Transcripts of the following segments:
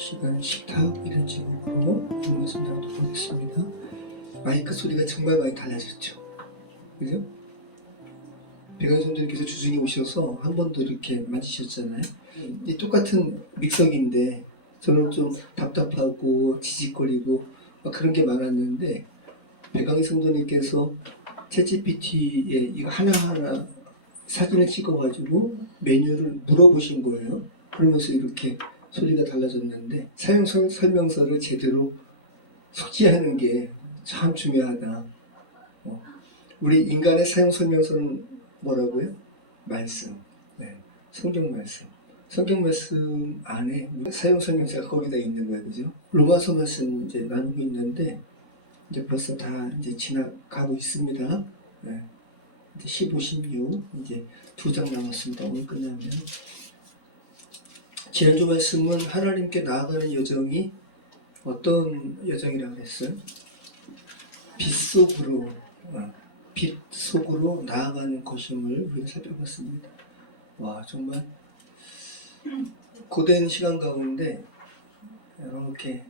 시간 식탁 이런 제목으로 말씀 나누도록 하겠습니다. 마이크 소리가 정말 많이 달라졌죠. 그죠? 백안 성도님께서 주중에 오셔서 한 번도 이렇게 만지셨잖아요. 이 똑같은 믹서기인데 저는 좀 답답하고 지직거리고 막 그런 게 많았는데 백강희 성도님께서 챗GPT에 이거 하나하나 사진을 찍어가지고 메뉴를 물어보신 거예요. 그러면서 이렇게 소리가 달라졌는데 사용 설명서를 제대로 소지하는 게 참 중요하다. 우리 인간의 사용 설명서는 뭐라고요? 말씀. 네. 성경 말씀. 성경 말씀 안에 사용 설명서가 거기다 있는 거예요. 그죠? 로마서 말씀 이제 나누고 있는데 이제 벌써 다 이제 지나가고 있습니다. 네. 이제 15, 16 이제 2장 남았습니다. 오늘 끝나면. 지난주 말씀은 하나님께 나아가는 여정이 어떤 여정이라고 했어요? 빛 속으로 나아가는 것임을 우리가 살펴봤습니다. 와, 정말 고된 시간 가운데 이렇게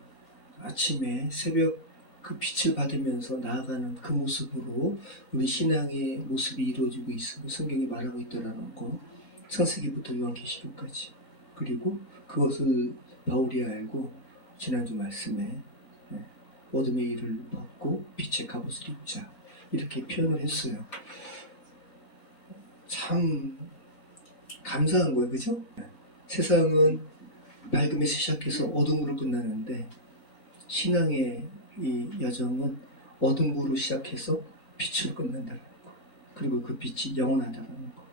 아침에 새벽 그 빛을 받으면서 나아가는 그 모습으로 우리 신앙의 모습이 이루어지고 있음을 성경이 말하고 있다는 거. 창세기부터 요한계시록까지. 그리고 그것을 바울이 알고 지난주 말씀에 어둠의 일을 벗고 빛의 갑옷을 입자 이렇게 표현을 했어요. 참 감사한 거예요. 그죠? 세상은 밝음에서 시작해서 어둠으로 끝나는데 신앙의 이 여정은 어둠으로 시작해서 빛으로 끝난다는 거. 그리고 그 빛이 영원하다는 거.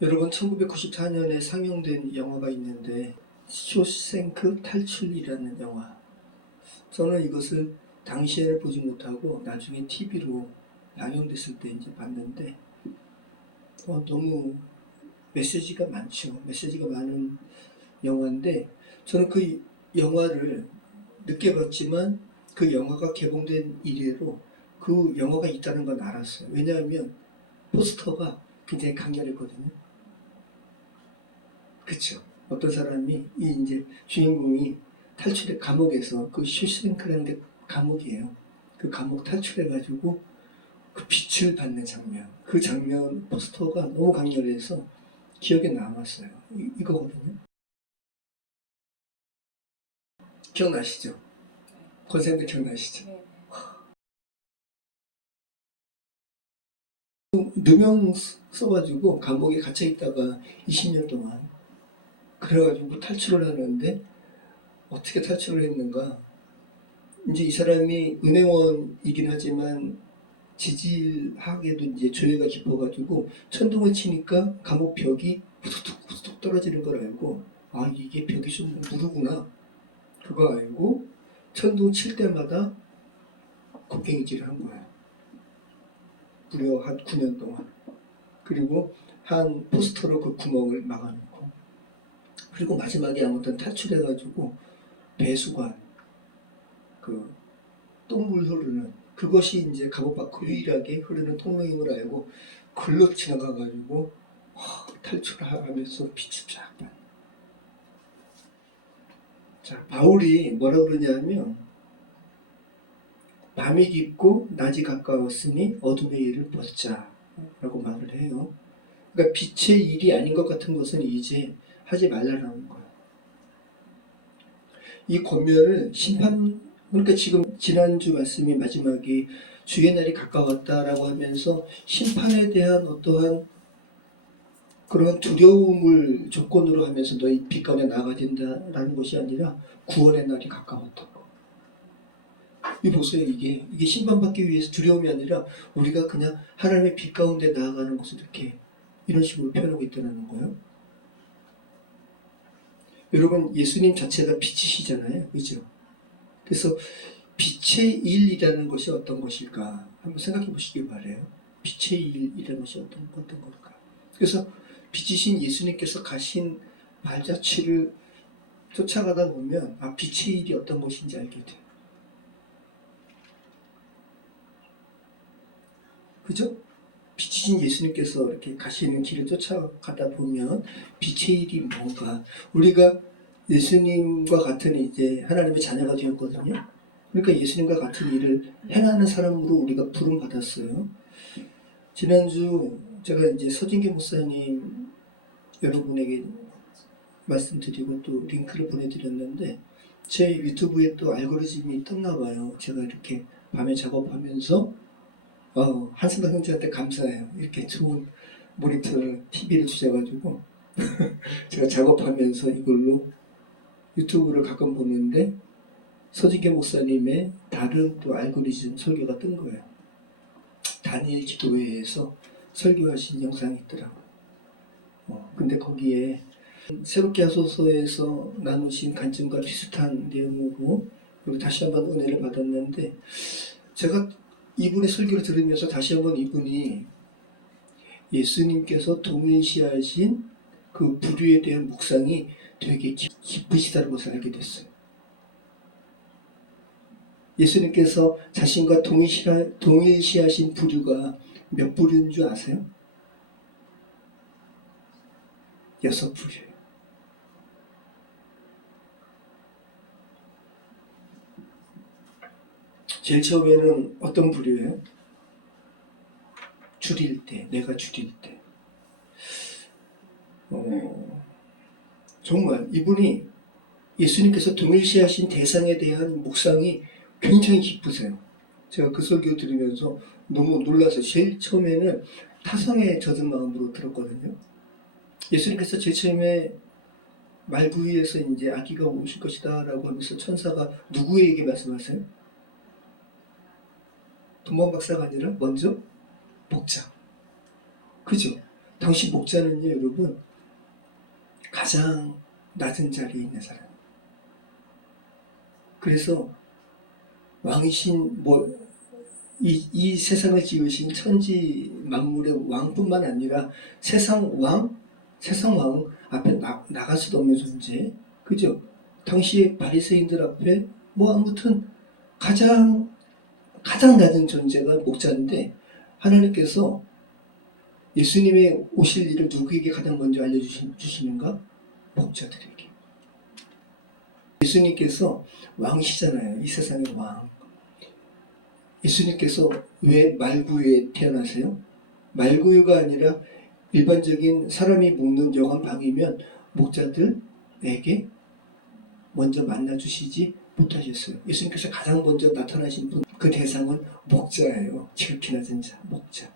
여러분 1994년에 상영된 영화가 있는데 쇼생크 탈출이라는 영화. 저는 이것을 당시에는 보지 못하고 나중에 TV로 방영됐을 때 이제 봤는데 너무 메시지가 많죠. 메시지가 많은 영화인데 저는 그 영화를 늦게 봤지만 그 영화가 개봉된 이래로 그 영화가 있다는 건 알았어요. 왜냐하면 포스터가 굉장히 강렬했거든요. 그쵸? 어떤 사람이 이제 주인공이 탈출해 감옥에서 그 슈생크라는 게 감옥이에요. 그 감옥 탈출해가지고 그 빛을 받는 장면. 그 장면 포스터가 너무 강렬해서 기억에 남았어요. 이거거든요. 기억나시죠? 권사님들 기억나시죠? 누명 써가지고 감옥에 갇혀있다가 20년 동안 그래가지고 탈출을 하는데 어떻게 탈출을 했는가? 이제 이 사람이 은행원이긴 하지만 지질학에도 이제 조예가 깊어가지고 천둥을 치니까 감옥 벽이 후둑후둑 떨어지는 걸 알고 아 이게 벽이 좀 무르구나 그거 알고 천둥 칠 때마다 곡괭이질을 한 거예요. 무려 한 9년 동안. 그리고 한 포스터로 그 구멍을 막아놓고 그리고 마지막에 아무튼 탈출해가지고 배수관 그 똥물 흐르는 그것이 이제 감옥 밖으로 유일하게 흐르는 통로임을 알고 글로 지나가가지고 탈출하면서 빛을 쫙 받는. 자, 바울이 뭐라 그러냐면 밤이 깊고 낮이 가까웠으니 어둠의 일을 벗자 라고 말을 해요. 그러니까 빛의 일이 아닌 것 같은 것은 이제 하지 말라는 거예요. 이 권면을 그러니까 지금 지난주 말씀이 마지막이 주의 날이 가까웠다라고 하면서 심판에 대한 어떠한 그런 두려움을 조건으로 하면서 너희 빛 가운데 나아가야 된다라는 것이 아니라 구원의 날이 가까웠다고. 이 보세요. 이게 심판받기 위해서 두려움이 아니라 우리가 그냥 하나님의 빛 가운데 나아가는 것을 이렇게 이런 식으로 표현하고 있다는 거예요. 여러분 예수님 자체가 빛이시잖아요. 그죠? 그래서 빛의 일이라는 것이 어떤 것일까 한번 생각해 보시기 바라요. 빛의 일이라는 것이 어떤 걸까? 그래서 빛이신 예수님께서 가신 발자취를 쫓아가다 보면 아 빛의 일이 어떤 것인지 알게 돼요. 그죠? 빛이신 예수님께서 이렇게 가시는 길을 쫓아가다 보면 빛의 일이 뭔가 우리가 예수님과 같은 이제 하나님의 자녀가 되었거든요. 그러니까 예수님과 같은 일을 행하는 사람으로 우리가 부름 받았어요. 지난주 제가 이제 서진기 목사님 여러분에게 말씀드리고 또 링크를 보내드렸는데 제 유튜브에 또 알고리즘이 떴나 봐요. 제가 이렇게 밤에 작업하면서 한승덕 형제한테 감사해요. 이렇게 좋은 모니터를 TV를 주셔가지고 제가 작업하면서 이걸로 유튜브를 가끔 보는데 서진계 목사님의 다른 또 알고리즘 설교가 뜬 거예요. 다니엘 기도회에서 설교하신 영상이 있더라고요. 근데 거기에 새롭게 하소서에서 나누신 관점과 비슷한 내용이고 그리고 다시 한번 은혜를 받았는데 제가 이분의 설교를 들으면서 다시 한번 이분이 예수님께서 동일시하신 그 부류에 대한 묵상이 되게 기쁘시다는 것을 알게 됐어요. 예수님께서 자신과 동일시하신 부류가 몇 부류인 줄 아세요? 6부류예요. 제일 처음에는 어떤 부류예요? 줄일 때, 내가 줄일 때. 정말 이분이 예수님께서 동일시하신 대상에 대한 묵상이 굉장히 기쁘세요. 제가 그 설교 들으면서 너무 놀라서 제일 처음에는 타성에 젖은 마음으로 들었거든요. 예수님께서 제일 처음에 말구이에서 이제 아기가 오실 것이다 라고 하면서 천사가 누구에게 말씀하세요? 동방 박사가 아니라 먼저 목자. 그죠? 당시 목자는요, 여러분, 가장 낮은 자리에 있는 사람. 그래서 왕이신 이 세상을 지으신 천지 만물의 왕뿐만 아니라 세상 왕 앞에 나갈 수도 없는 존재. 그죠? 당시에 바리새인들 앞에 아무튼 가장 낮은 존재가 목자인데 하나님께서 예수님의 오실 일을 누구에게 가장 먼저 알려주시는가? 목자들에게. 예수님께서 왕이시잖아요. 이 세상의 왕. 예수님께서 왜 말구유에 태어나세요? 말구유가 아니라 일반적인 사람이 묵는 여관방이면 목자들에게 먼저 만나주시지 못하셨어요. 예수님께서 가장 먼저 나타나신 분, 그 대상은 목자예요. 지극히 낮은 자, 목자.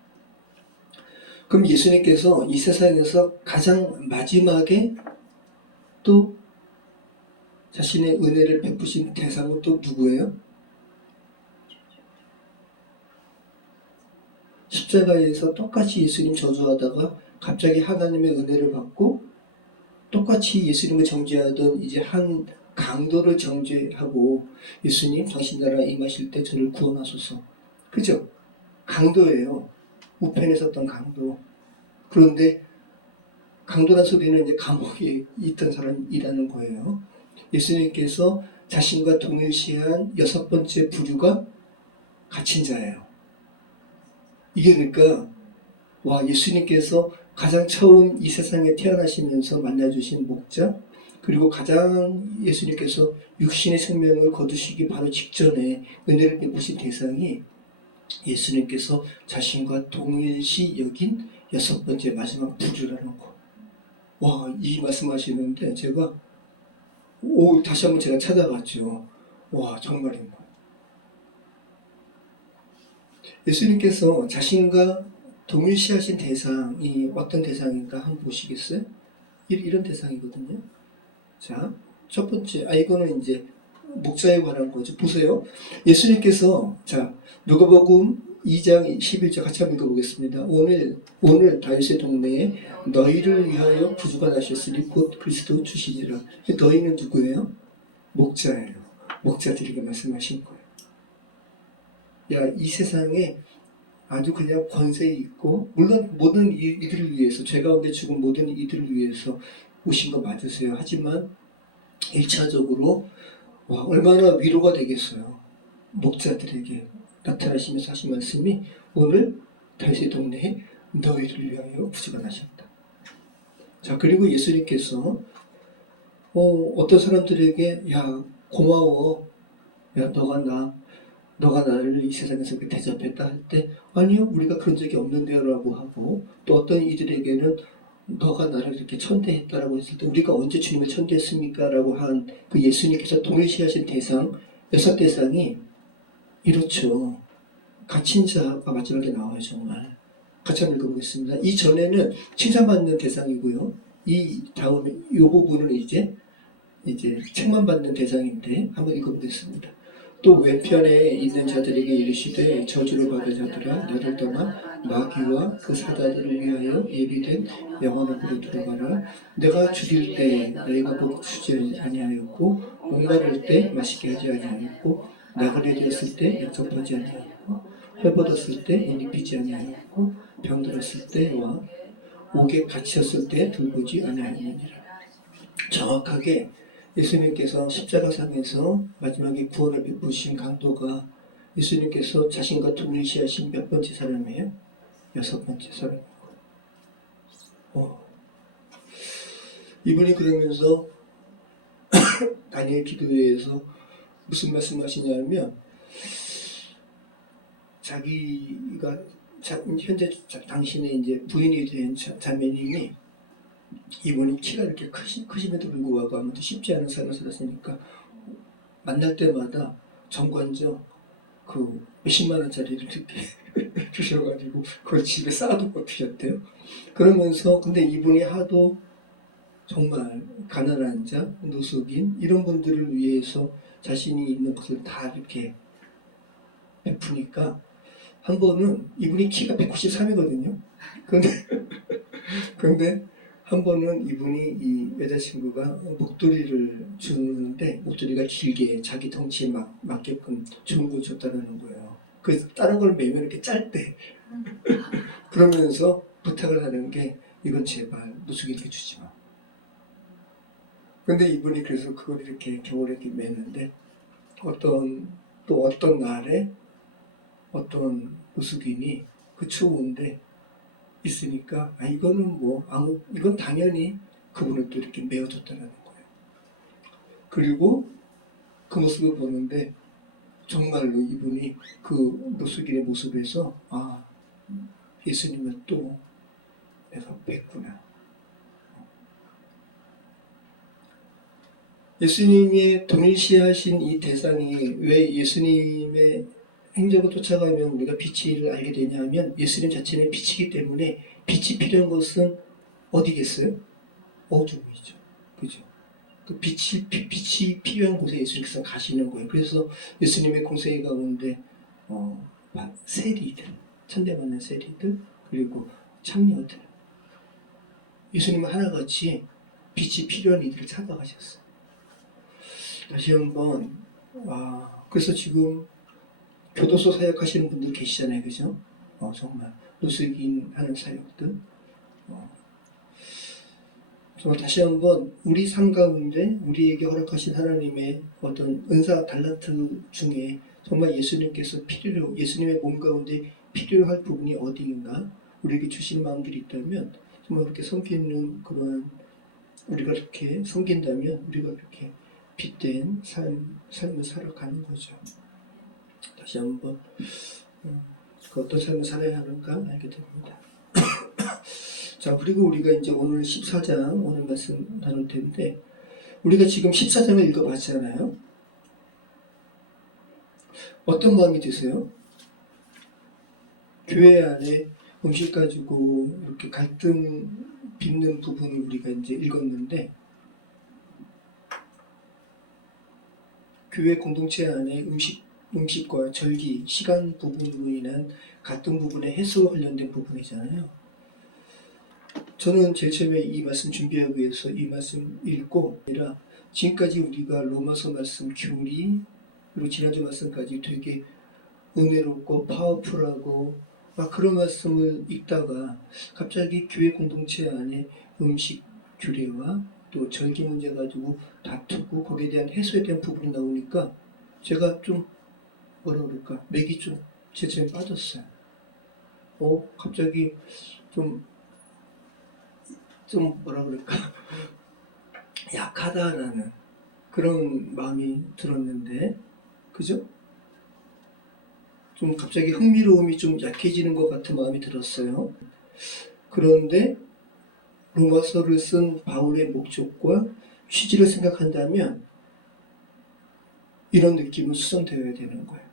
그럼 예수님께서 이 세상에서 가장 마지막에 또 자신의 은혜를 베푸신 대상은 또 누구예요? 십자가에서 똑같이 예수님 저주하다가 갑자기 하나님의 은혜를 받고 똑같이 예수님을 정죄하던 이제 한 강도를 정죄하고 예수님 당신 나라 임하실 때 저를 구원하소서. 그죠? 강도예요. 우편에 섰던 강도. 그런데 강도란 소리는 이제 감옥에 있던 사람이라는 거예요. 예수님께서 자신과 동일시한 6번째 부류가 갇힌 자예요. 이게 그러니까 예수님께서 가장 처음 이 세상에 태어나시면서 만나주신 목자, 그리고 가장 예수님께서 육신의 생명을 거두시기 바로 직전에 은혜를 베푸신 대상이 예수님께서 자신과 동일시 여긴 6번째 마지막 부류라는 거. 이 말씀하시는데 제가 다시 한번 제가 찾아봤죠. 정말인 거예요. 예수님께서 자신과 동일시하신 대상이 어떤 대상인가 한번 보시겠어요? 이런 대상이거든요. 자, 첫 번째, 이거는 이제 목자에 관한 거죠. 보세요. 예수님께서, 누가복음 2장 11절 같이 한번 읽어보겠습니다. 오늘 다윗의 동네에 너희를 위하여 구주가 나셨으니 곧 그리스도 주시니라. 너희는 누구예요? 목자예요. 목자들에게 말씀하신 거예요. 이 세상에 아주 그냥 권세 있고, 물론 모든 이들을 위해서, 죄 가운데 죽은 모든 이들을 위해서 오신 거 맞으세요. 하지만 1차적으로 얼마나 위로가 되겠어요. 목자들에게 나타나시면서 하신 말씀이 오늘 다윗의 동네에 너희를 위하여 구주가 나셨다. 그리고 예수님께서 어떤 사람들에게 야 고마워, 야 너가 나를 이 세상에서 이렇게 대접했다 할 때 아니요 우리가 그런 적이 없는데요라고 하고, 또 어떤 이들에게는 너가 나를 이렇게 천대했다라고 했을 때 우리가 언제 주님을 천대했습니까? 라고 한 그 예수님께서 동일시하신 대상, 여섯 대상이 이렇죠. 갇힌 자가 마지막에 나와요. 정말 같이 한번 읽어보겠습니다. 이 전에는 칭찬받는 대상이고요, 이 다음에 이 부분은 이제 책만 받는 대상인데 한번 읽어보겠습니다. 또 왼편에 있는 자들에게 이르시되 저주를 받은 자들아 나를 떠나 마귀와 그 사자들을 위하여 예비된 영원으로 들어가라. 내가 죽일 때 너희가 복 주지 아니하였고 목마를 때 마시게 하지 아니하였고 나그네 되었을 때 영접하지 아니하였고 헐벗었을 때 옷 입히지 아니하였고 병들었을 때와 옥에 갇혔을 때 돌보지 아니하였느니라. 정확하게 예수님께서 십자가상에서 마지막에 구원을 베푸신 강도가 예수님께서 자신과 동일시하신 몇 번째 사람이에요? 여섯 번째 사람이고, 이분이 그러면서 다니엘 기도회에서 무슨 말씀하시냐면 자기가 현재 당신의 이제 부인이 된 자매님이 이분이 키가 이렇게 크심에도 불구하고 아무도 쉽지 않은 삶을 살았으니까 만날 때마다 정관적 그 몇십만 원짜리를 이렇게 주셔가지고 그걸 집에 쌓아두고 드셨대요. 그러면서 근데 이분이 하도 정말 가난한 자, 노숙인 이런 분들을 위해서 자신이 있는 것을 다 이렇게 베푸니까 한 번은 이분이 키가 193이거든요. 근데 한 번은 이분이 이 여자친구가 목도리를 주는데 목도리가 길게 자기 덩치에 맞게끔 좋은 걸 줬다는 거예요. 그래서 다른 걸 매면 이렇게 짧대. 그러면서 부탁을 하는 게 이건 제발 노숙인에게 주지 마. 근데 이분이 그래서 그걸 이렇게 겨울에 이렇게 매는데 어떤 날에 어떤 노숙인이 그 추운데 있으니까 이거는 이건 당연히 그분을 또 이렇게 메어줬다는 거예요. 그리고 그 모습을 보는데 정말로 이분이 그 노숙인의 모습에서 예수님을 또 내가 뵀구나. 예수님의 동일시하신 이 대상이 왜 예수님의 행적을 쫓아가면 우리가 빛을 알게 되냐면 예수님 자체는 빛이기 때문에 빛이 필요한 것은 어디겠어요? 어둠이죠. 그죠? 그 빛이 필요한 곳에 예수님께서 가시는 거예요. 그래서 예수님의 공생애 가운데 세리들, 천대받는 세리들, 그리고 창녀들, 예수님은 하나같이 빛이 필요한 이들을 찾아가셨어요. 다시 한번 그래서 지금 교도소 사역하시는 분들 계시잖아요. 그죠? 정말 노숙인 하는 사역들. 정말 다시 한번 우리 삶 가운데 우리에게 허락하신 하나님의 어떤 은사 달란트 중에 정말 예수님의 몸 가운데 필요로 할 부분이 어디인가 우리에게 주신 마음들이 있다면 정말 그렇게 섬기는 그런 우리가 이렇게 섬긴다면 우리가 그렇게 빛된 삶을 살아가는 거죠. 다시 한번 그 어떤 삶을 살아야 하는가 알게 됩니다. 자, 그리고 우리가 이제 오늘 14장 오늘 말씀 나눌 텐데 우리가 지금 14장을 읽어봤잖아요. 어떤 마음이 드세요? 교회 안에 음식 가지고 이렇게 갈등 빚는 부분을 우리가 이제 읽었는데 교회 공동체 안에 음식과 절기, 시간 부분으로 인한 갈등 부분의 해소 관련된 부분이잖아요. 저는 제일 처음에 이 말씀 준비하기 위해서 이 말씀 읽고 아니라 지금까지 우리가 로마서 말씀 교리 그리고 지난주 말씀까지 되게 은혜롭고 파워풀하고 그런 말씀을 읽다가 갑자기 교회 공동체 안에 음식 규례와 또 절기 문제 가지고 다투고 거기에 대한 해소에 대한 부분이 나오니까 제가 좀 맥이 좀 제처럼 빠졌어요. 갑자기 좀 약하다라는 그런 마음이 들었는데, 그죠? 좀 갑자기 흥미로움이 좀 약해지는 것 같은 마음이 들었어요. 그런데 로마서를 쓴 바울의 목적과 취지를 생각한다면 이런 느낌은 수정되어야 되는 거예요.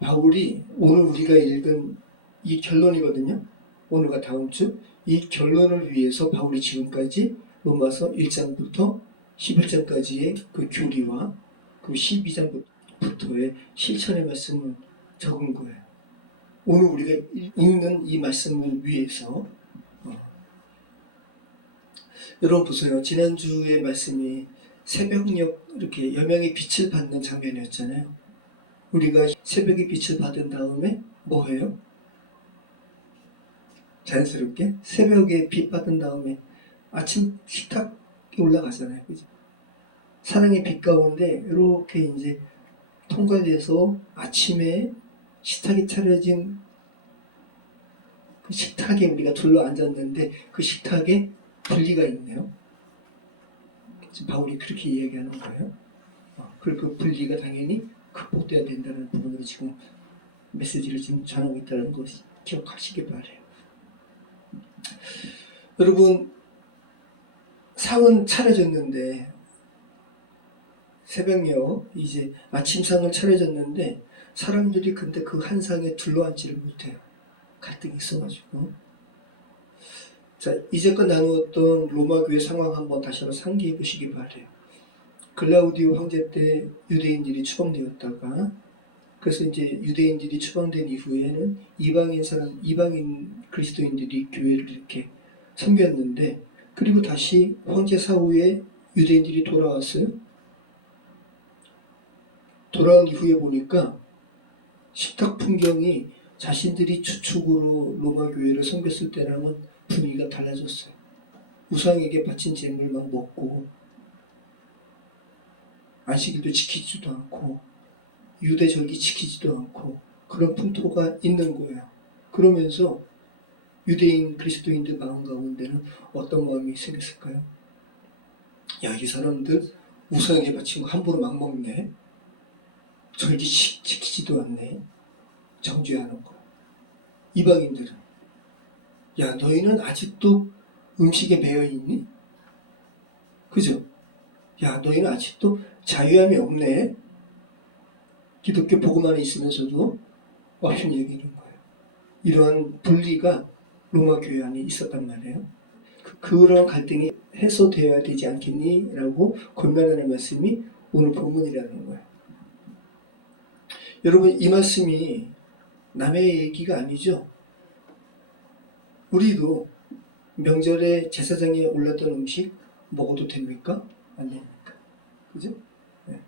바울이 오늘 우리가 읽은 이 결론이거든요. 오늘과 다음 주 이 결론을 위해서 바울이 지금까지 로마서 1장부터 11장까지의 그 교리와 그 12장부터의 실천의 말씀을 적은 거예요. 오늘 우리가 읽는 이 말씀을 위해서 여러분 보세요. 지난주의 말씀이 새벽녘 이렇게 여명의 빛을 받는 장면이었잖아요. 우리가 새벽의 빛을 받은 다음에 뭐 해요? 자연스럽게 새벽에 빛 받은 다음에 아침 식탁에 올라가잖아요. 그죠? 사랑의 빛 가운데 이렇게 이제 통과돼서 아침에 식탁이 차려진 그 식탁에 우리가 둘러 앉았는데 그 식탁에 분리가 있네요. 지금 바울이 그렇게 이야기하는 거예요. 그리고 그 분리가 당연히 극복돼야 된다는 부분으로 지금 메시지를 지금 전하고 있다는 것을 기억하시기 바라요. 여러분, 상은 차려졌는데 새벽녘 이제 아침상을 차려졌는데 사람들이 근데 그 한 상에 둘러앉지를 못해요. 갈등이 있어가지고. 자, 이제껏 나누었던 로마 교회 상황 한번 다시 한번 상기해 보시기 바래요. 글라우디오 황제 때 유대인들이 추방되었다가 그래서 이제 유대인들이 추방된 이후에는 이방인 그리스도인들이 교회를 이렇게 섬겼는데 그리고 다시 황제 사후에 유대인들이 돌아왔어요. 돌아온 이후에 보니까 식탁 풍경이 자신들이 주축으로 로마 교회를 섬겼을 때랑은 분위기가 달라졌어요. 우상에게 바친 재물 막 먹고 안식일도 지키지도 않고 유대절기 지키지도 않고 그런 풍토가 있는 거예요. 그러면서 유대인 그리스도인들 마음 가운데는 어떤 마음이 생겼을까요? 야, 이 사람들 우상에게 바친 거 함부로 막 먹네. 절기 지키지도 않네. 정죄하는 거. 이방인들은 야, 너희는 아직도 음식에 매여있니? 그죠? 야, 너희는 아직도 자유함이 없네. 기독교 복음 안에 있으면서도 없는 얘기하는 거예요. 이러한 분리가 로마 교회 안에 있었단 말이에요. 그런 갈등이 해소되어야 되지 않겠니? 라고 권면하는 말씀이 오늘 본문이라는 거예요. 여러분, 이 말씀이 남의 얘기가 아니죠. 우리도 명절에 제사장에 올랐던 음식 먹어도 됩니까? 안 됩니까? 그죠? 네.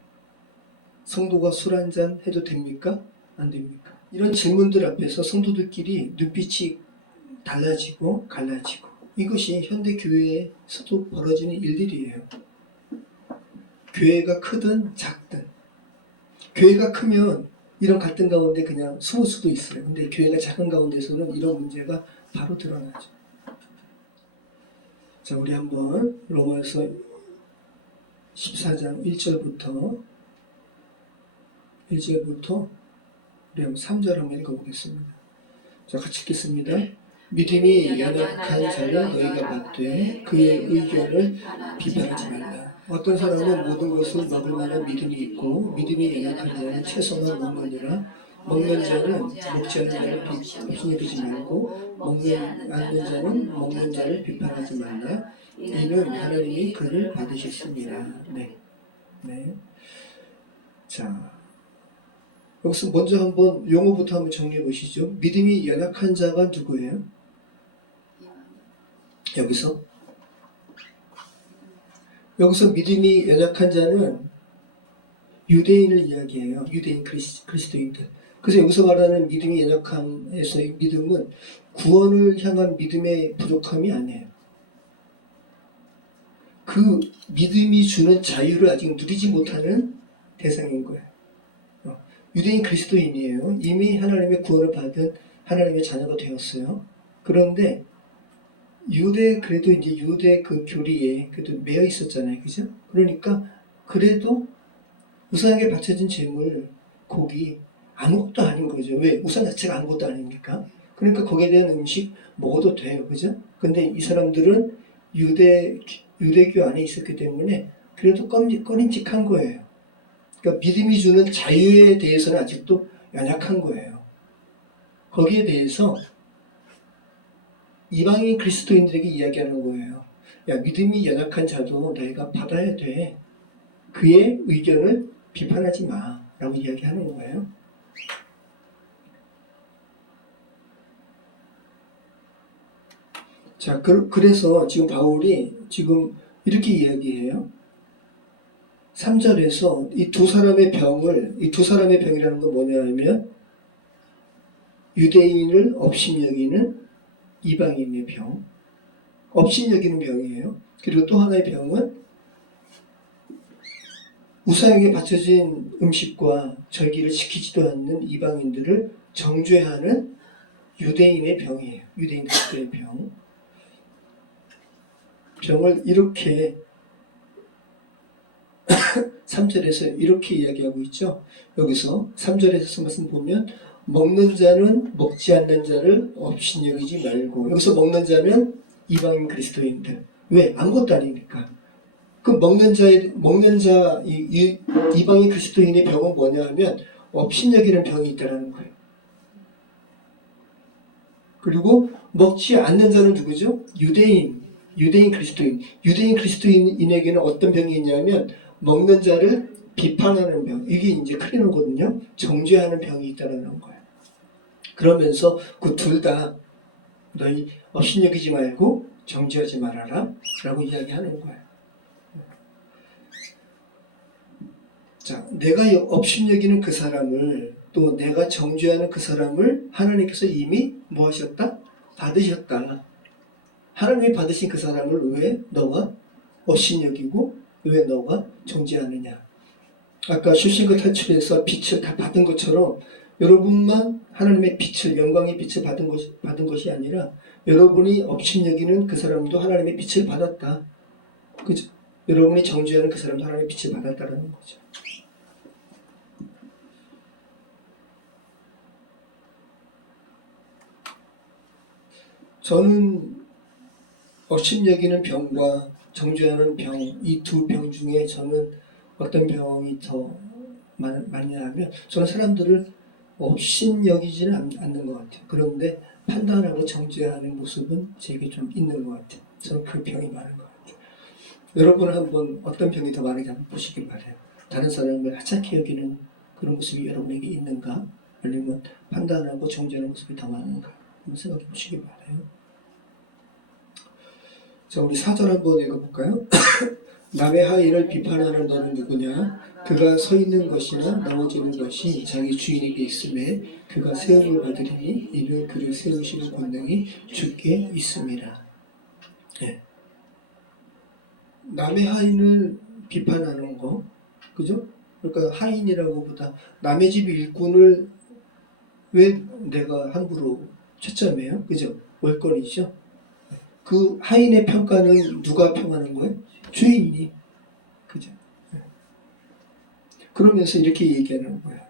성도가 술 한잔 해도 됩니까? 안 됩니까? 이런 질문들 앞에서 성도들끼리 눈빛이 달라지고 갈라지고 이것이 현대 교회에서도 벌어지는 일들이에요. 교회가 크든 작든 교회가 크면 이런 갈등 가운데 그냥 숨을 수도 있어요. 근데 교회가 작은 가운데서는 이런 문제가 바로 드러나죠. 자, 우리 한번 로마서 14장 1절부터 우리 한번 3절 한번 읽어보겠습니다. 자, 같이 읽겠습니다. 믿음이 연약한 자를 너희가 받되 그의 의견을 비판하지 말라. 어떤 사람은 모든 것을 먹을 만한 믿음이 있고 믿음이 연약한 자는 채소만 먹느니라. 먹는 자는 먹지 않는 자를 비판하지 말고 먹지 않는 자는 먹는 자를 비판하지 말라. 이는 하나님이 그를 받으셨습니다. 네. 자, 여기서 먼저 한번 용어부터 한번 정리해 보시죠. 믿음이 연약한 자가 누구예요? 여기서 믿음이 연약한 자는 유대인을 이야기해요. 유대인 그리스도인들. 그래서 여기서 말하는 믿음이 연약함에서의 믿음은 구원을 향한 믿음의 부족함이 아니에요. 그 믿음이 주는 자유를 아직 누리지 못하는 대상인 거예요. 유대인 그리스도인이에요. 이미 하나님의 구원을 받은 하나님의 자녀가 되었어요. 그런데 그래도 이제 유대 그 교리에 그래도 매여 있었잖아요. 그죠? 그러니까 그래도 우상에게 바쳐진 제물, 고기, 아무것도 아닌 거죠. 왜? 우상 자체가 아무것도 아닙니까? 그러니까 거기에 대한 음식 먹어도 돼요. 그죠? 근데 이 사람들은 유대교 안에 있었기 때문에 그래도 꺼림칙한 거예요. 그러니까 믿음이 주는 자유에 대해서는 아직도 연약한 거예요. 거기에 대해서 이방인 그리스도인들에게 이야기하는 거예요. 야, 믿음이 연약한 자도 너희가 받아야 돼. 그의 의견을 비판하지 마. 라고 이야기하는 거예요. 자, 그래서 지금 바울이 지금 이렇게 이야기해요. 3절에서 이 두 사람의 병이라는 건 뭐냐 하면 유대인을 업신여기는 이방인의 병, 업신여기는 병이에요. 그리고 또 하나의 병은 우상에게 바쳐진 음식과 절기를 지키지도 않는 이방인들을 정죄하는 유대인의 병이에요. 유대인 그리스도의 병. 병을 이렇게 3절에서 이렇게 이야기하고 있죠. 여기서 3절에서 말씀 보면 먹는 자는 먹지 않는 자를 업신여기지 말고, 여기서 먹는 자는 이방인 그리스도인들. 왜? 아무것도 아니니까. 그 이방인 그리스도인의 병은 뭐냐 하면 업신여기는 병이 있다는 거예요. 그리고 먹지 않는 자는 누구죠? 유대인 그리스도인. 유대인 그리스도인에게는 어떤 병이 있냐면 먹는 자를 비판하는 병. 이게 이제 크리노거든요. 정죄하는 병이 있다는 거예요. 그러면서 그 둘 다 너희 업신여기지 말고 정죄하지 말아라 라고 이야기하는 거예요. 자, 내가 업신여기는 그 사람을, 또 내가 정죄하는 그 사람을 하나님께서 이미 뭐 하셨다? 받으셨다. 하나님이 받으신 그 사람을 왜 너가 업신여기고 왜 너가 정죄하느냐. 아까 출신과 탈출해서 빛을 다 받은 것처럼 여러분만 하나님의 빛을, 영광의 빛을 받은 것이 아니라 여러분이 업신여기는 그 사람도 하나님의 빛을 받았다. 그죠? 여러분이 정죄하는 그 사람도 하나님의 빛을 받았다는 거죠. 저는 업신여기는 병과 정죄하는 병, 이 두 병 중에 저는 어떤 병이 더 많냐 하면 저는 사람들을 업신여기지는 않는 것 같아요. 그런데 판단하고 정죄하는 모습은 제게 좀 있는 것 같아요. 저는 그 병이 많은 것 같아요. 여러분은 한번 어떤 병이 더 많은지 한번 보시길 바라요. 다른 사람을 하찮게 여기는 그런 모습이 여러분에게 있는가? 아니면 판단하고 정죄하는 모습이 더 많은가? 한번 생각해 보시길 바라요. 자, 우리 4절 한번 읽어볼까요? 남의 하인을 비판하는 너는 누구냐? 그가 서 있는 것이나 넘어지는 것이 자기 주인에게 있음에 그가 세움을 받으리니 이는 그를 세우시는 권능이 주께 있음이라. 네. 남의 하인을 비판하는 거, 그죠? 그러니까 하인이라고 보다 남의 집 일꾼을 왜 내가 함부로 채점해요? 그죠? 월권이죠? 그 하인의 평가는 누가 평하는 거예요? 주인이. 그죠? 그러면서 이렇게 얘기하는 거예요.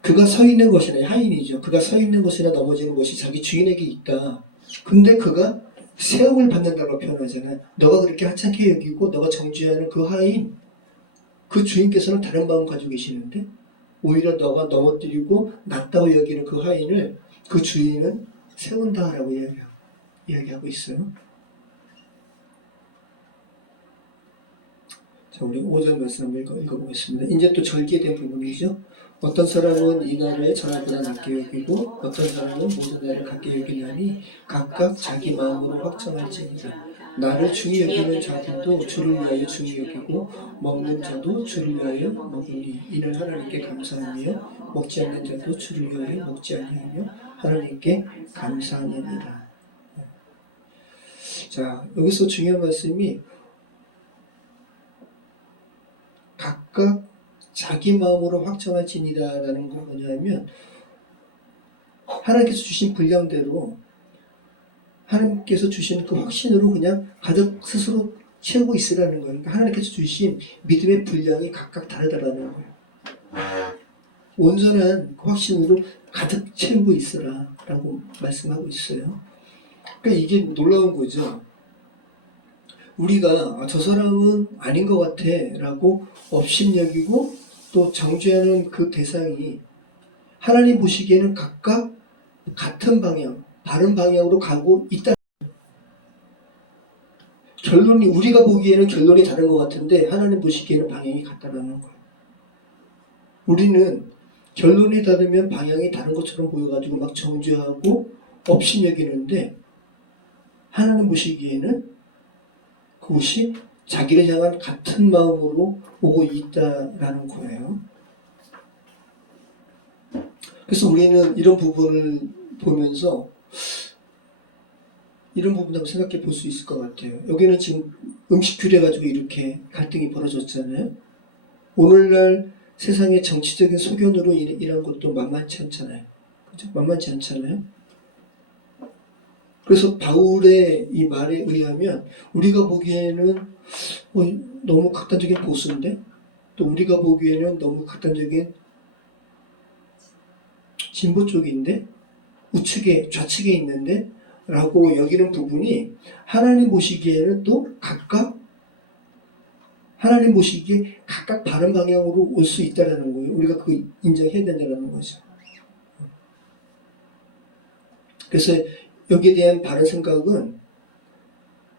그가 서 있는 것이나, 하인이죠. 그가 서 있는 것이나 넘어지는 것이 자기 주인에게 있다. 근데 그가 세움을 받는다고 표현하잖아요. 너가 그렇게 하찮게 여기고 너가 정죄하는 그 하인, 그 주인께서는 다른 마음 가지고 계시는데 오히려 너가 넘어뜨리고 낮다고 여기는 그 하인을 그 주인은 세운다라고 이야기하고 있어요. 자, 우리 5절 말씀 한번 읽어보겠습니다. 이제 또 절기에 대한 부분이죠. 어떤 사람은 이 날을 전날보다 낮게 여기고 어떤 사람은 모든 날을 같게 여기나니 각각 자기 마음으로 확정할지니라. 나를 중히 여기는 자들도 주를 위하여 중히 여기고 먹는 자도 주를 위하여 먹으니 이는 하나님께 감사하며 먹지 않는 자도 주를 위하여 먹지 아니하며 하나님께 감사하느니라. 자, 여기서 중요한 말씀이 각각 자기 마음으로 확정할지니라라는 건 뭐냐면 하나님께서 주신 분량대로 하나님께서 주신 그 확신으로 그냥 가득 스스로 채우고 있으라는 거예요. 그러니까 하나님께서 주신 믿음의 분량이 각각 다르다라는 거예요. 온전한 그 확신으로 가득 채우고 있으라라고 말씀하고 있어요. 그러니까 이게 놀라운 거죠. 우리가 저 사람은 아닌 것 같아 라고 업신여기고 또 정죄하는 그 대상이 하나님 보시기에는 각각 같은 방향, 바른 방향으로 가고 있다. 결론이, 우리가 보기에는 결론이 다른 것 같은데 하나님 보시기에는 방향이 같다는 거예요. 우리는 결론이 다르면 방향이 다른 것처럼 보여가지고 막 정죄하고 업신여기는데 하나님 보시기에는 그것이 자기를 향한 같은 마음으로 오고 있다라는 거예요. 그래서 우리는 이런 부분을 보면서 이런 부분도 한번 생각해 볼 수 있을 것 같아요. 여기는 지금 음식 규례 가지고 이렇게 갈등이 벌어졌잖아요. 오늘날 세상의 정치적인 소견으로 일한 것도 만만치 않잖아요. 그죠? 만만치 않잖아요. 그래서 바울의 이 말에 의하면 우리가 보기에는 너무 극단적인 보수인데 또 우리가 보기에는 너무 극단적인 진보 쪽인데 우측에 좌측에 있는데 라고 여기는 부분이 하나님 보시기에는 또 각각 하나님 보시기에 각각 다른 방향으로 올 수 있다는 거예요. 우리가 그거 인정해야 된다는 거죠. 그래서 여기에 대한 바른 생각은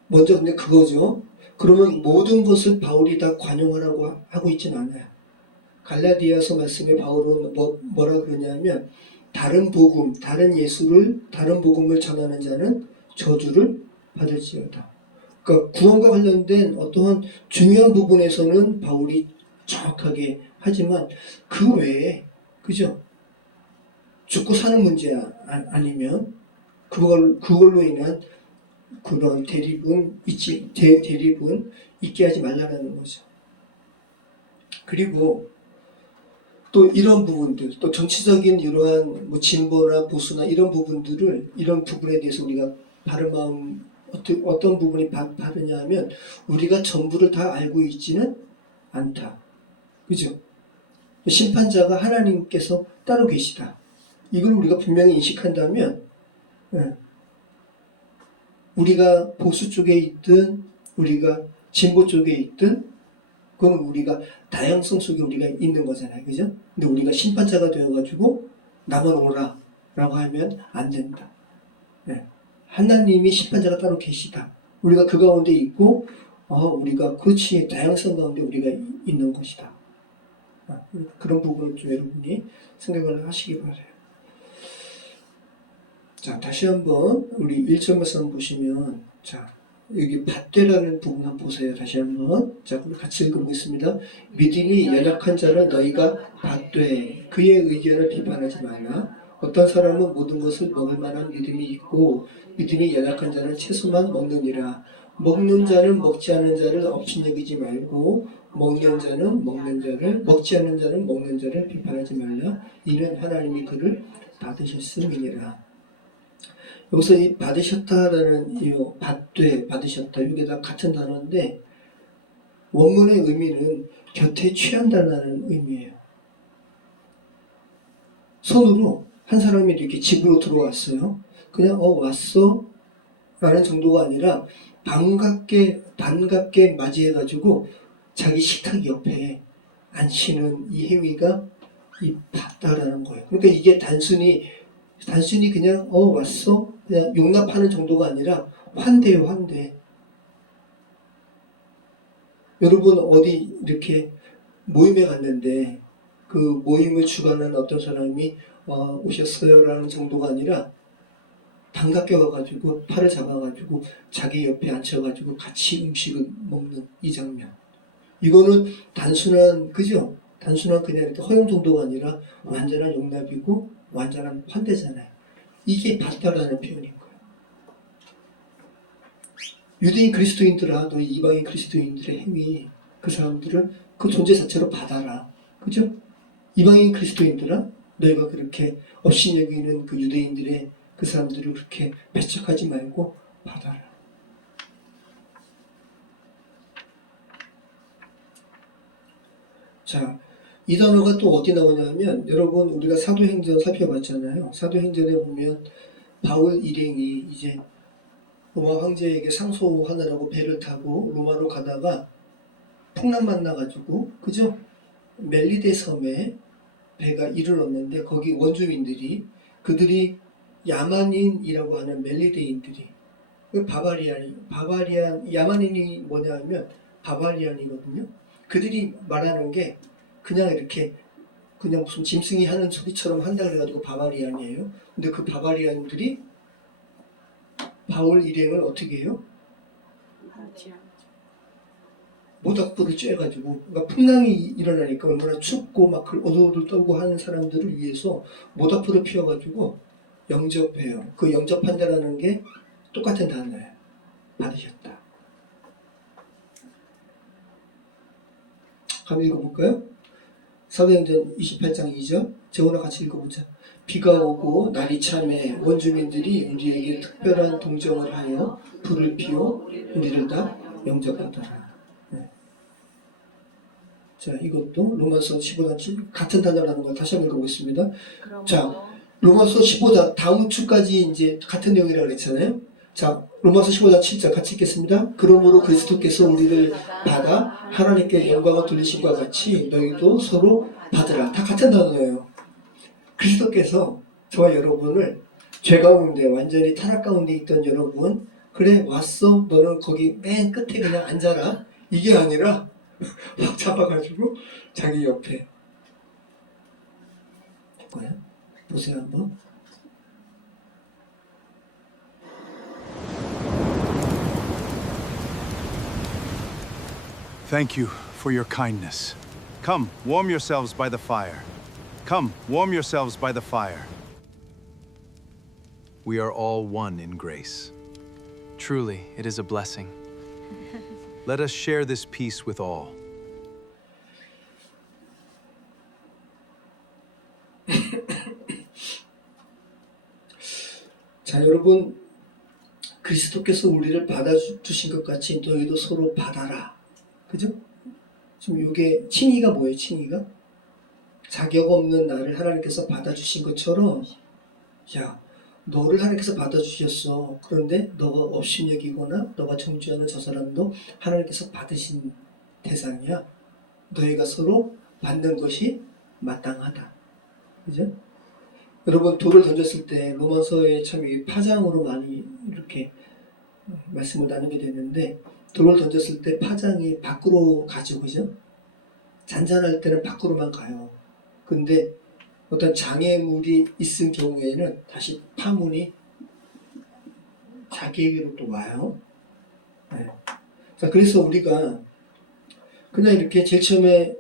먼저 근데 그거죠. 그러면 모든 것을 바울이 다 관용하라고 하고 있진 않아요. 갈라디아서 말씀에 바울은 뭐라 그러냐면 다른 복음, 다른 예수를, 다른 복음을 전하는 자는 저주를 받을지어다. 그러니까 구원과 관련된 어떠한 중요한 부분에서는 바울이 정확하게 하지만 그 외에, 그죠? 죽고 사는 문제 아니면 그걸로 인한 그런 대립은 있게 하지 말라는 거죠. 그리고 또 이런 부분들, 또 정치적인 이러한 진보나 보수나 이런 부분에 대해서 우리가 바른 마음, 어떤 부분이 바르냐 하면 우리가 전부를 다 알고 있지는 않다. 그죠? 심판자가 하나님께서 따로 계시다. 이걸 우리가 분명히 인식한다면 우리가 보수 쪽에 있든 우리가 진보 쪽에 있든 그건 우리가 다양성 속에 우리가 있는 거잖아요. 그죠? 근데 우리가 심판자가 되어가지고 나만 오라 라고 하면 안 된다. 네. 하나님이 심판자가 따로 계시다. 우리가 그 가운데 있고 우리가 그렇지 다양성 가운데 우리가 있는 것이다. 그런 부분을 좀 여러분이 생각을 하시기 바라요. 자, 다시 한번 우리 1절 말씀 보시면 자, 여기 밭되라는 부분 한번 보세요. 다시 한번. 자, 우리 같이 읽어보겠습니다. 믿음이 연약한 자는 너희가 밭되 그의 의견을 비판하지 말라. 어떤 사람은 모든 것을 먹을 만한 믿음이 있고 믿음이 연약한 자는 채소만 먹느니라. 먹는 자는 먹지 않는 자를 업신여기지 말고 먹는 자는 먹는 자를 먹지 않는 자는 먹는 자를 비판하지 말라. 이는 하나님이 그를 받으셨음이니라. 여기서 이 받으셨다라는 이 받되, 받으셨다 이게 다 같은 단어인데 원문의 의미는 곁에 취한다는 의미예요. 손으로 한 사람이 이렇게 집으로 들어왔어요. 그냥 왔어? 라는 정도가 아니라 반갑게 맞이해가지고 자기 식탁 옆에 앉히는 이 행위가 이 받다라는 거예요. 그러니까 이게 단순히 그냥 왔어? 그냥 용납하는 정도가 아니라 환대요, 환대. 여러분 어디 이렇게 모임에 갔는데 그 모임을 주관하는 어떤 사람이 오셨어요 라는 정도가 아니라 반갑게 와가지고 팔을 잡아가지고 자기 옆에 앉혀가지고 같이 음식을 먹는 이 장면. 이거는 그죠? 단순한 그냥 이렇게 허용 정도가 아니라 완전한 용납이고 완전한 환대잖아요. 이게 받다라는 표현인 거예요. 유대인 그리스도인들아, 너희 이방인 그리스도인들의 행위, 그 사람들을 그 존재 자체로 받아라. 그죠? 이방인 그리스도인들아, 너희가 그렇게 업신여기는 그 유대인들의 그 사람들을 그렇게 배척하지 말고 받아라. 자, 이 단어가 또 어디 나오냐면 여러분 우리가 사도행전 살펴봤잖아요. 사도행전에 보면 바울 일행이 이제 로마 황제에게 상소하느라고 배를 타고 로마로 가다가 풍랑 만나가지고 그죠? 멜리데 섬에 배가 이르렀는데 거기 원주민들이 그들이 야만인이라고 하는 멜리데인들이 바바리안 야만인이 뭐냐면 바바리안이거든요. 그들이 말하는 게 그냥 이렇게 그냥 무슨 짐승이 하는 소리처럼 한다 그래가지고 바바리안이에요. 근데 그 바바리안들이 바울 일행을 어떻게 해요? 모닥불을 쬐가지고 그러니까 풍랑이 일어나니까 얼마나 춥고 막 어두워들 떨고 하는 사람들을 위해서 모닥불을 피워가지고 영접해요. 그 영접한다라는 게 똑같은 단어예요. 받으셨다. 한번 읽어볼까요? 사도행전 28장 2절 재호나 같이 읽어보자. 비가 오고 날이 참해 원주민들이 우리에게 특별한 동정을 하여 불을 피워 우리를 다 영접하더라. 네. 자, 이것도 로마서 15장 7 같은 단어라는 걸 다시 한번 읽어보겠습니다. 자, 로마서 15장 다음 주까지 이제 같은 내용이라고 그랬잖아요. 자, 로마서 15장 7절 같이 읽겠습니다. 그러므로 그리스도께서 우리를 받아 하나님께 영광을 돌리신 것 같이 너희도 서로 받으라. 다 같은 단어예요. 그리스도께서 저와 여러분을 죄 가운데 완전히 타락 가운데 있던 여러분, 그래 왔어 너는 거기 맨 끝에 그냥 앉아라, 이게 아니라 확 잡아가지고 자기 옆에 뭐야? 보세요 한번. Thank you for your kindness. Come, warm yourselves by the fire. Come, warm yourselves by the fire. We are all one in grace. Truly, it is a blessing. Let us share this peace with all. 자, 여러분, 그리스도께서 우리를 받아주신 것 같이 너희도 서로 받아라. 그죠? 지금 이게 칭의가 뭐예요? 칭의가? 자격 없는 나를 하나님께서 받아주신 것처럼, 야, 너를 하나님께서 받아주셨어. 그런데 너가 업신여기거나 너가 정죄하는 저 사람도 하나님께서 받으신 대상이야. 너희가 서로 받는 것이 마땅하다. 그죠? 여러분, 돌을 던졌을 때 로마서에 참 파장으로 많이 이렇게 말씀을 나누게 되는데, 돌을 던졌을 때 파장이 밖으로 가죠. 그죠? 잔잔할 때는 밖으로만 가요. 근데 어떤 장애물이 있은 경우에는 다시 파문이 자기에게로 또 와요. 네. 자, 그래서 우리가 그냥 이렇게 제일 처음에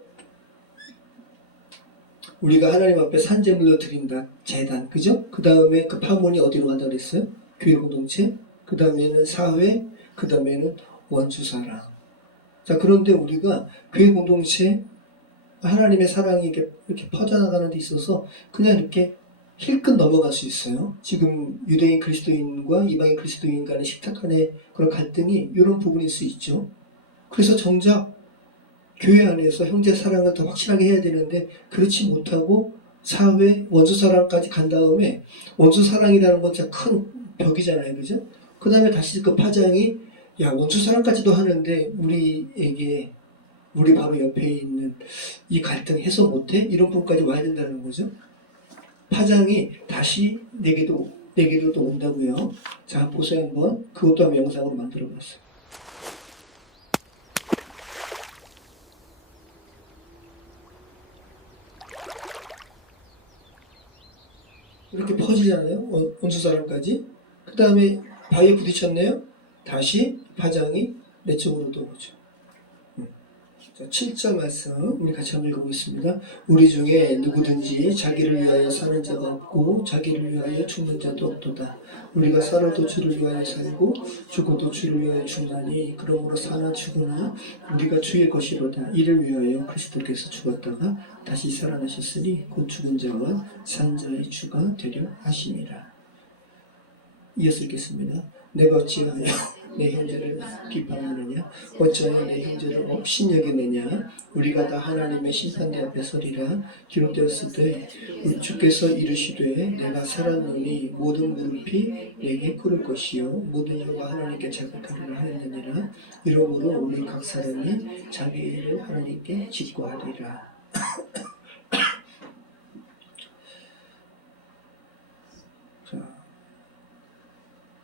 우리가 하나님 앞에 산제물로 드린다, 제단, 그죠? 그 다음에 그 파문이 어디로 간다고 그랬어요? 교회 공동체, 그 다음에는 사회, 그 다음에는 원수사랑. 자, 그런데 우리가 교회 공동체, 하나님의 사랑이 이렇게 퍼져나가는 데 있어서 그냥 이렇게 힐끗 넘어갈 수 있어요. 지금 유대인 그리스도인과 이방인 그리스도인 간의 식탁 간의 그런 갈등이 이런 부분일 수 있죠. 그래서 정작 교회 안에서 형제 사랑을 더 확실하게 해야 되는데 그렇지 못하고 사회, 원수 사랑까지 간 다음에, 원수 사랑이라는 건 진짜 큰 벽이잖아요. 그죠? 그 다음에 다시 그 파장이, 야, 원수 사랑까지도 하는데 우리에게, 우리 바로 옆에 있는 이 갈등 해소 못해? 이런 부분까지 와야 된다는 거죠. 파장이 다시 내게도 또 온다고요. 자, 보세요 한번. 그것도 한번 영상으로 만들어 봤어요. 이렇게 퍼지잖아요. 원수 사람까지. 그 다음에 바위에 부딪혔네요. 다시 파장이 내 쪽으로도 오죠. 자, 7절 말씀 우리 같이 한번 읽어보겠습니다. 우리 중에 누구든지 자기를 위하여 사는 자가 없고 자기를 위하여 죽는 자도 없도다. 우리가 살아도 주를 위하여 살고 죽어도 주를 위하여 죽나니 그러므로 사나 죽으나 우리가 주의 것이로다. 이를 위하여 그리스도께서 죽었다가 다시 살아나셨으니 곧 죽은 자와 산 자의 주가 되려 하심이라. 이어서 읽겠습니다. 내가 어찌하여 내 형제를 비판하느냐? 어찌하여 내 형제를 업신여기느냐? 우리가 다 하나님의 심판대 앞에 서리라. 기록되었을 때 주께서 이르시되 내가 살았노니 모든 무릎이 내게 꿇을 것이요 모든 혀가 하나님께 자격하리라 하였느니라. 이러므로 우리 각 사람이 자기 일을 하나님께 직고하리라. 자,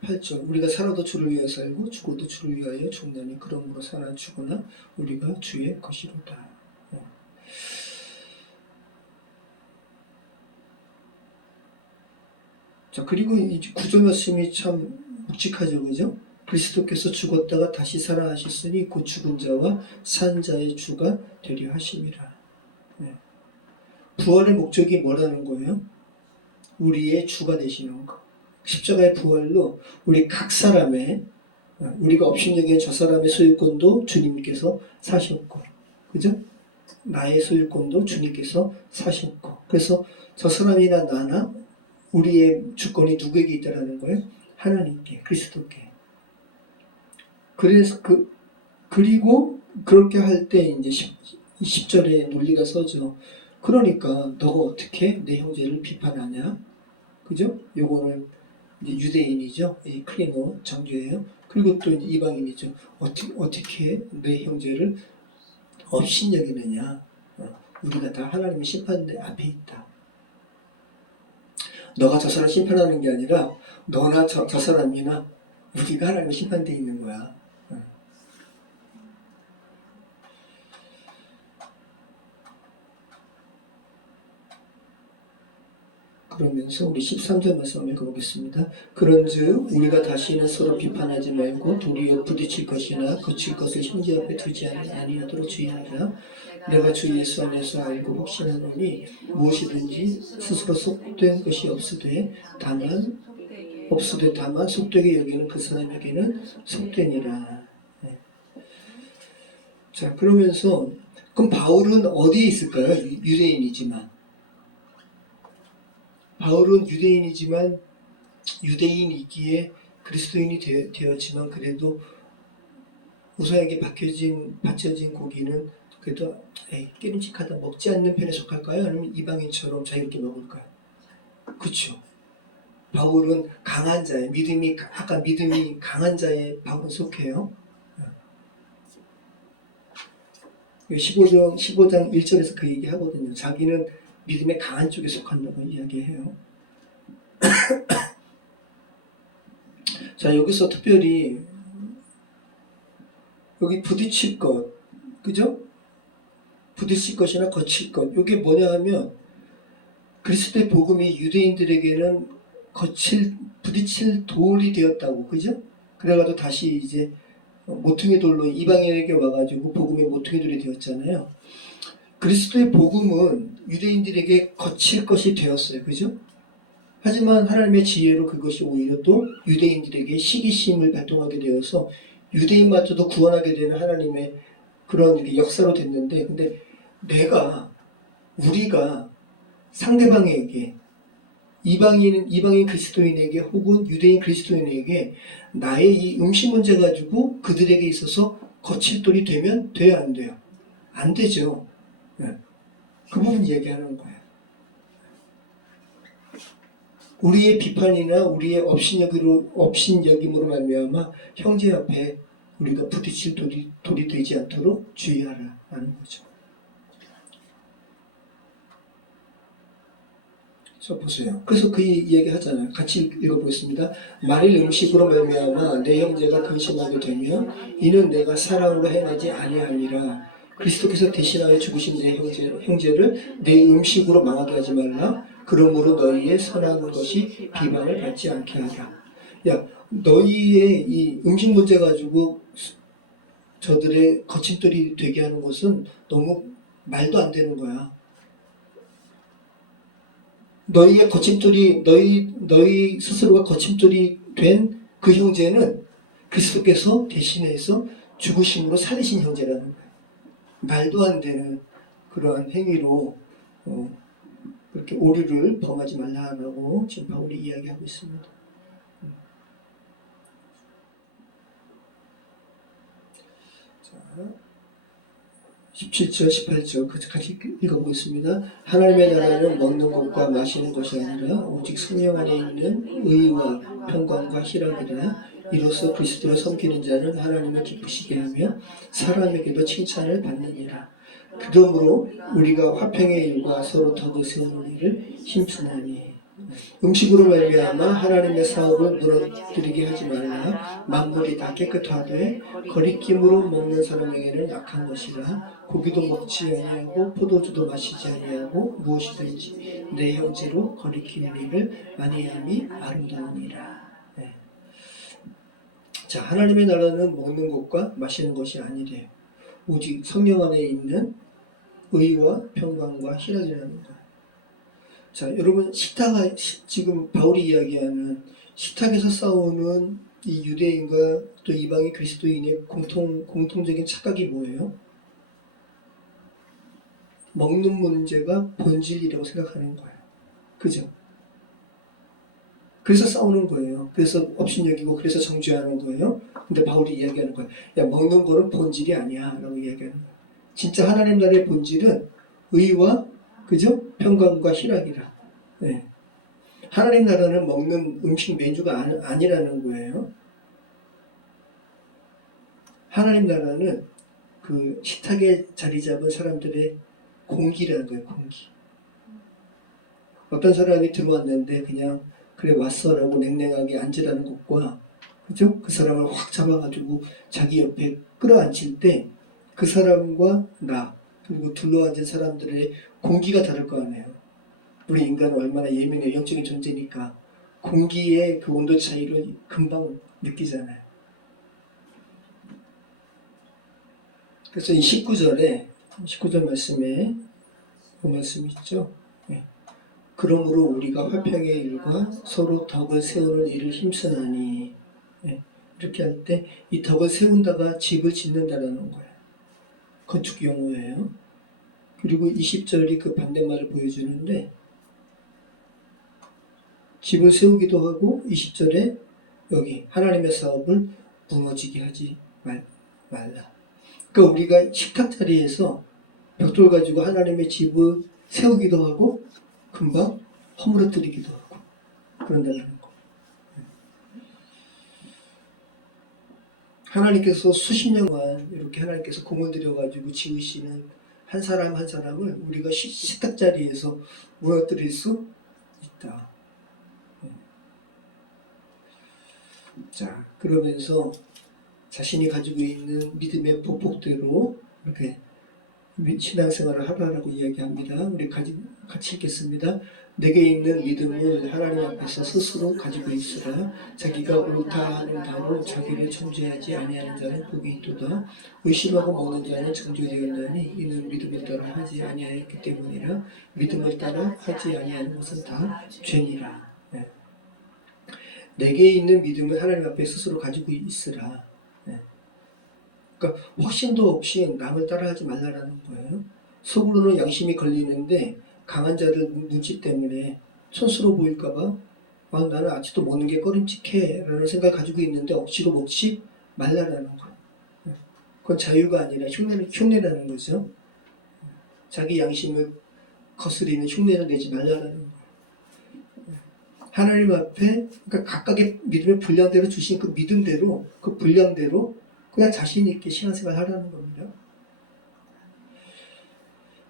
8절 우리가 살아도 주를 위하여 살고 죽어도 주를 위하여 죽나니 그러므로 사나 죽으나 우리가 주의 것이로다. 자, 그리고 이 구절 말씀이 참 묵직하죠, 그죠? 그리스도께서 죽었다가 다시 살아나셨으니 곧 죽은 자와 산 자의 주가 되려 하심이라. 부활의 목적이 뭐라는 거예요? 우리의 주가 되시는 거. 십자가의 부활로 우리 각 사람의 우리가 업신여긴 저 사람의 소유권도 주님께서 사셨고, 그죠? 나의 소유권도 주님께서 사셨고, 그래서 저 사람이나 나나 우리의 주권이 누구에게 있다라는 거예요? 하나님께, 그리스도께. 그래서 그리고 그렇게 할 때 이제 10절에 논리가 서죠. 그러니까 너가 어떻게 내 형제를 비판하냐? 그죠? 요거는 이제 유대인이죠. 이 클리노 정죄예요. 그리고 또 이제 이방인이죠. 어떻게 내 형제를 업신여기느냐? 우리가 다 하나님의 심판대 앞에 있다. 너가 저 사람 심판하는 게 아니라 너나 저 사람이나 우리가 하나님의 심판대에 있는 거야. 그러면서 우리 13절 말씀을 읽어보겠습니다. 그런즉 우리가 다시는 서로 비판하지 말고 도리어 부딪힐 것이나 거칠 것을 형제 앞에 두지 아니하도록 주의하라. 내가 주 예수 안에서 알고 확신하노니 무엇이든지 스스로 속된 것이 없으되 다만 속되게 여기는 그 사람에게는 속되니라. 자, 그러면서 그럼 바울은 어디에 있을까요? 유대인이지만 바울은 유대인이지만 유대인이기에 그리스도인이 되었지만 그래도 우사에게 바쳐진 고기는 그래도 깨름직하다 먹지 않는 편에 속할까요? 아니면 이방인처럼 자유롭게 먹을까요? 그렇죠. 바울은 강한 자의 믿음이 강한 자의 바울은 속해요. 15장 1절에서 그 얘기 하거든요. 자기는 믿음의 강한 쪽에 속한다고 이야기해요. 자, 여기서 특별히 여기 부딪힐 것, 그죠? 부딪힐 것이나 거칠 것. 이게 뭐냐 하면 그리스도의 복음이 유대인들에게는 부딪힐 돌이 되었다고, 그죠? 그래가지고 다시 이제 모퉁이 돌로 이방인에게 와가지고 복음의 모퉁이 돌이 되었잖아요. 그리스도의 복음은 유대인들에게 거칠 것이 되었어요. 그죠? 하지만 하나님의 지혜로 그것이 오히려 또 유대인들에게 시기심을 발동하게 되어서 유대인마저도 구원하게 되는 하나님의 그런 역사로 됐는데, 근데 우리가 상대방에게 이방인 그리스도인에게 혹은 유대인 그리스도인에게 나의 이 음식 문제 가지고 그들에게 있어서 거칠 돌이 되면 돼야 안 돼요? 안 되죠. 그 부분 얘기하는 거예요. 우리의 비판이나 우리의 업신여김으로 말미암아 형제 앞에 우리가 부딪힐 돌이 되지 않도록 주의하라는 거죠. 자, 보세요. 그래서 그 이야기 하잖아요. 같이 읽어보겠습니다. 만일 음식으로 말미암아 내 형제가 근심하게 되면 이는 내가 사랑으로 해내지 아니함이라. 그리스도께서 대신하여 죽으신 내 형제를 내 음식으로 망하게 하지 말라. 그러므로 너희의 선한 것이 비방을 받지 않게 하라. 야, 너희의 이 음식 문제 가지고 저들의 거침돌이 되게 하는 것은 너무 말도 안 되는 거야. 너희의 거침돌이, 너희 스스로가 거침돌이 된 그 형제는 그리스도께서 대신해서 죽으심으로 살리신 형제라는 거예요. 말도 안 되는 그러한 행위로 그렇게 오류를 범하지 말라고 지금 바울이 이야기하고 있습니다. 17절, 18절 같이 읽어보겠습니다. 하나님의 나라는 먹는 것과 마시는 것이 아니라 오직 성령 안에 있는 의와 평강과 희락이라. 이로써 그리스도를 섬기는 자는 하나님을 기쁘시게 하며 사람에게도 칭찬을 받느니라. 그러므로 우리가 화평의 일과 서로 덕을 세우는 일을 힘쓰나니 음식으로 말미암아 하나님의 사업을 무너뜨리게 하지 말라. 만물이 다 깨끗하되 거리낌으로 먹는 사람에게는 악한 것이라. 고기도 먹지 아니하고 포도주도 마시지 아니하고 무엇이든지 내 형제로 거리키는 일을 많이 함이 아름다우니라. 네. 자, 하나님의 나라는 먹는 것과 마시는 것이 아니래요. 오직 성령 안에 있는 의와 평강과 희락이라는 것. 자, 여러분, 지금 바울이 이야기하는 식탁에서 싸우는 이 유대인과 또 이방인 그리스도인의 공통적인 착각이 뭐예요? 먹는 문제가 본질이라고 생각하는 거예요. 그죠? 그래서 싸우는 거예요. 그래서 업신여기고 그래서 정죄하는 거예요. 근데 바울이 이야기하는 거예요. 야, 먹는 거는 본질이 아니야 라고 이야기하는 거예요. 진짜 하나님 나라의 본질은 의와 그죠? 평강과 희락이라. 네. 하나님 나라는 먹는 음식 메뉴가 아니라는 거예요. 하나님 나라는 그 식탁에 자리 잡은 사람들의 공기라는 거예요. 공기. 어떤 사람이 들어왔는데 그냥 그래 왔어라고 냉랭하게 앉으라는 것과 그죠? 그 사람을 확 잡아가지고 자기 옆에 끌어앉힐 때 그 사람과 나 그리고 둘러앉은 사람들의 공기가 다를 거 아니에요. 우리 인간은 얼마나 예민해 영적인 존재니까 공기의 그 온도 차이를 금방 느끼잖아요. 그래서 이 19절 말씀에 그 말씀 있죠. 네. 그러므로 우리가 화평의 일과 서로 덕을 세우는 일을 힘쓰나니. 네. 이렇게 할 때 이 덕을 세운다가 집을 짓는다라는 거예요. 건축 용어예요. 그리고 20절이 그 반대말을 보여주는데 집을 세우기도 하고 20절에 여기 하나님의 사업을 무너지게 하지 말라. 그러니까 우리가 식탁 자리에서 벽돌 가지고 하나님의 집을 세우기도 하고 금방 허물어뜨리기도 하고 그런다는 거. 하나님께서 수십 년간 이렇게 하나님께서 공을 들여가지고 지으시는 한 사람 한 사람을 우리가 식탁 자리에서 무너뜨릴 수 있다. 자, 그러면서 자신이 가지고 있는 믿음의 보폭대로 이렇게 신앙생활을 하라고 이야기합니다. 우리 같이 읽겠습니다. 내게 있는 믿음을 하나님 앞에서 스스로 가지고 있으라. 자기가 옳다 하는 바로 자기를 정죄하지 아니하는 자는 복이 있도다. 의심하고 먹는 자는 정죄되었나니 이는 믿음을 따라 하지 아니하였기 때문이라. 믿음을 따라 하지 아니하는 것은 다 죄니라. 네. 내게 있는 믿음을 하나님 앞에 스스로 가지고 있으라. 네. 그러니까 확신도 없이 남을 따라하지 말라라는 거예요. 속으로는 양심이 걸리는데 강한 자들 눈치 때문에 촌스러워 보일까봐 나는 아직도 먹는 게 꺼림칙해 라는 생각을 가지고 있는데 억지로 먹지 말라라는 거예요. 그건 자유가 아니라 흉내라는 거죠. 자기 양심을 거스리는 흉내를 내지 말라라는 거예요. 하나님 앞에 그러니까 각각의 믿음의 분량대로 주신 그 믿음대로 그 분량대로 그냥 자신 있게 신앙생활 하라는 겁니다.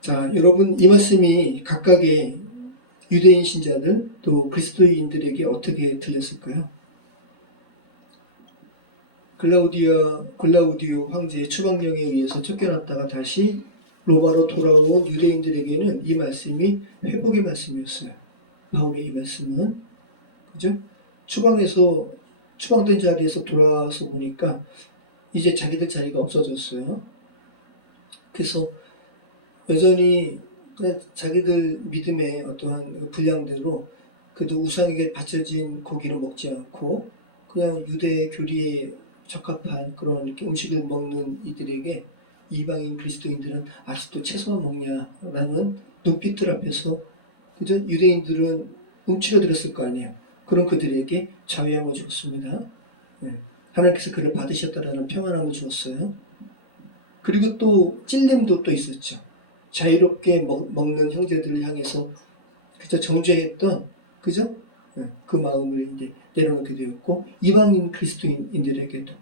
자, 여러분 이 말씀이 각각의 유대인 신자들 또 그리스도인들에게 어떻게 들렸을까요? 글라우디오 황제의 추방령에 의해서 쫓겨났다가 다시 로마로 돌아온 유대인들에게는 이 말씀이 회복의 말씀이었어요. 바울의 이 말씀은 그죠? 추방된 자리에서 돌아와서 보니까 이제 자기들 자리가 없어졌어요. 그래서 여전히 그냥 자기들 믿음의 어떠한 분량대로 그래도 우상에게 바쳐진 고기를 먹지 않고 그냥 유대 교리에 적합한 그런 이렇게 음식을 먹는 이들에게 이방인 그리스도인들은 아직도 채소만 먹냐라는 눈빛들 앞에서 그저 유대인들은 움츠러들었을 거 아니에요. 그런 그들에게 자유함을 주었습니다. 네. 하나님께서 그를 받으셨다라는 평안함을 주었어요. 그리고 또 찔림도 또 있었죠. 자유롭게 먹는 형제들을 향해서 그저 정죄했던 그죠? 그 마음을 이제 내려놓게 되었고 이방인 그리스도인들에게도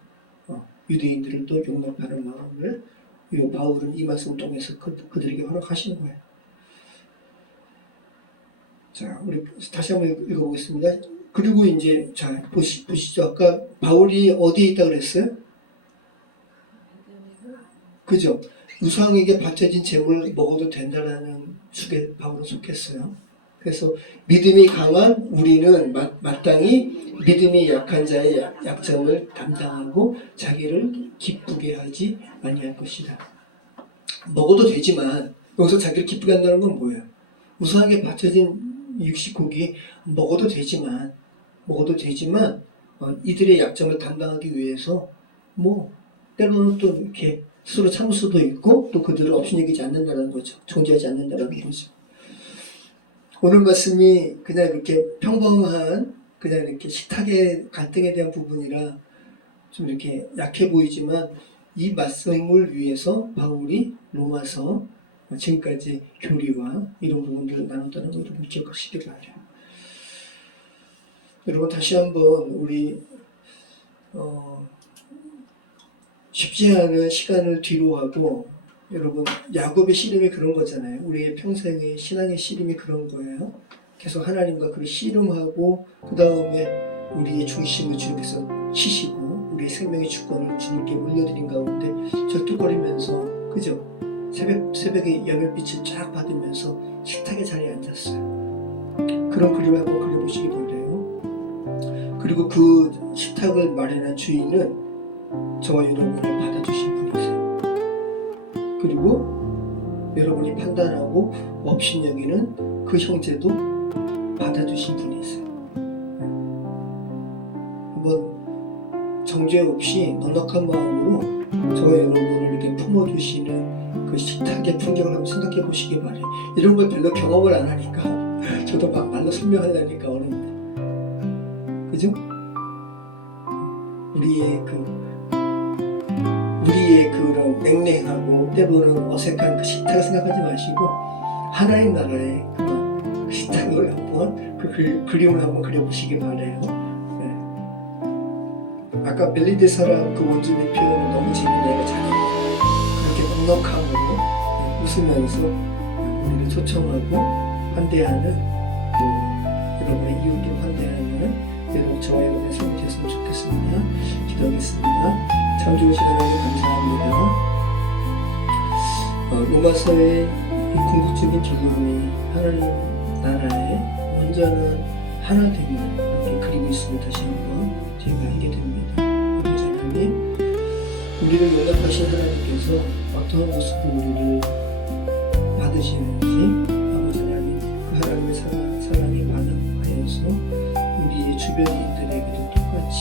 유대인들도 용납하는 마음을 이 바울은 이 말씀을 통해서 그들에게 허락하시는 거예요. 자, 우리 다시 한번 읽어보겠습니다. 그리고 이제 자 보시죠. 아까 바울이 어디에 있다 그랬어요? 그죠? 우상에게 바쳐진 재물을 먹어도 된다라는 축에 바울은 속했어요. 그래서 믿음이 강한 우리는 마땅히 믿음이 약한 자의 약점을 담당하고 자기를 기쁘게 하지 아니할 것이다. 먹어도 되지만 여기서 자기를 기쁘게 한다는 건 뭐예요? 우상에게 바쳐진 육식고기 먹어도 되지만 이들의 약점을 담당하기 위해서 뭐 때로는 또 이렇게 스스로 참을 수도 있고 또 그들을 없이 여기지 않는다는 거죠. 존재하지 않는다는 거죠. 오늘 말씀이 그냥 이렇게 평범한 그냥 이렇게 식탁의 갈등에 대한 부분이라 좀 이렇게 약해 보이지만 이 말씀을 위해서 바울이 로마서 지금까지 교리와 이런 부분들을 나눴다는 걸 여러분 기억하시기 바라요. 여러분 다시 한번 우리 쉽지 않은 시간을 뒤로 하고 여러분 야곱의 씨름이 그런 거잖아요. 우리의 평생의 신앙의 씨름이 그런 거예요. 계속 하나님과 그 씨름하고 그 다음에 우리의 중심을 주님께서 치시고 우리의 생명의 주권을 주님께 물려드린 가운데 절뚝거리면서 그죠? 새벽에 여명빛을 쫙 받으면서 식탁의 자리에 앉았어요. 그런 그림을 한번 그려보시기 바라요. 그리고 그 식탁을 마련한 주인은 저와 여러분을 받아주신 분이세요. 그리고 여러분이 판단하고 업신여기는 그 형제도 받아주신 분이 있어요. 한번 정죄 없이 넉넉한 마음으로 저와 여러분을 이렇게 품어주시는 그 식탁의 풍경을 한번 생각해 보시기 바래요. 이런 걸 별로 경험을 안 하니까 저도 막 말로 설명하려니까 어렵네. 그죠? 우리의 그런 냉랭하고 때로는 어색한 그 식탁을 생각하지 마시고 하나님 나라의 그 식탁을 한번 그 그림을 한번 그려보시기 바래요. 네. 아까 멜리데사랑 그 원주민 표현은 너무 재미내가 잘해요. 그렇게 넉넉함으로 웃으면서 우리를 초청하고 환대하는 또 여러분의 이웃을 환대하는 여러분 저와 여러분의 삶이 됐으면 좋겠습니다. 기도하겠습니다. 참 좋으신 하나님 감사합니다. 로마서의 궁극적인 결론이 하나님 나라의 완전한 하나됨을 이렇게 그리고 있음을 다시 한번 제가 알게 됩니다. 아버지 하나님, 우리를 연락하신 하나님께서 어떤 모습으로 우리를 받으시는지 아버지 하나님, 그 하나님의 사랑에 반응하여서 우리 주변인들에게도 똑같이